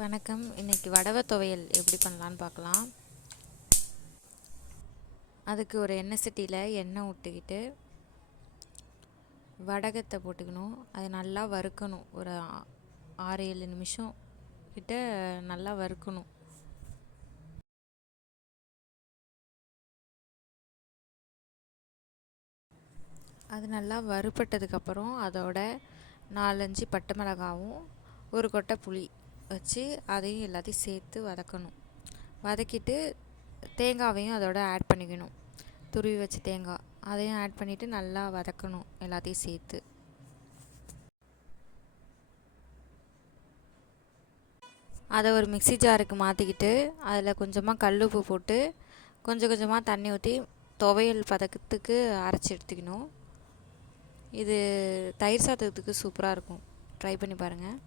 வணக்கம். இன்றைக்கி வடவை துவையல் எப்படி பண்ணலான்னு பார்க்கலாம். அதுக்கு ஒரு எண்ணெய் சட்டியில் எண்ணெய் விட்டுக்கிட்டு வடகத்தை போட்டுக்கணும். அது நல்லா வறுக்கணும். ஒரு 6-7 நிமிஷம் கிட்ட நல்லா வறுக்கணும். அது நல்லா வறுபட்டதுக்கப்புறம் அதோட 4-5 பட்டை மிளகாவும் ஒரு கொட்டை புளி வச்சு அதையும் எல்லாத்தையும் சேர்த்து வதக்கணும். வதக்கிட்டு தேங்காவையும் அதோட ஆட் பண்ணிக்கணும். துருவி வச்ச தேங்காய் அதையும் ஆட் பண்ணிவிட்டு நல்லா வதக்கணும் எல்லாத்தையும் சேர்த்து. அதை ஒரு மிக்ஸி ஜாருக்கு மாற்றிக்கிட்டு அதில் கொஞ்சமாக கல்லுப்பு போட்டு கொஞ்சம் கொஞ்சமாக தண்ணி ஊற்றி துவையல் பதக்கத்துக்கு அரைச்சி எடுத்துக்கணும். இது தயிர் சாதத்துக்கு சூப்பராக இருக்கும். ட்ரை பண்ணி பாருங்கள்.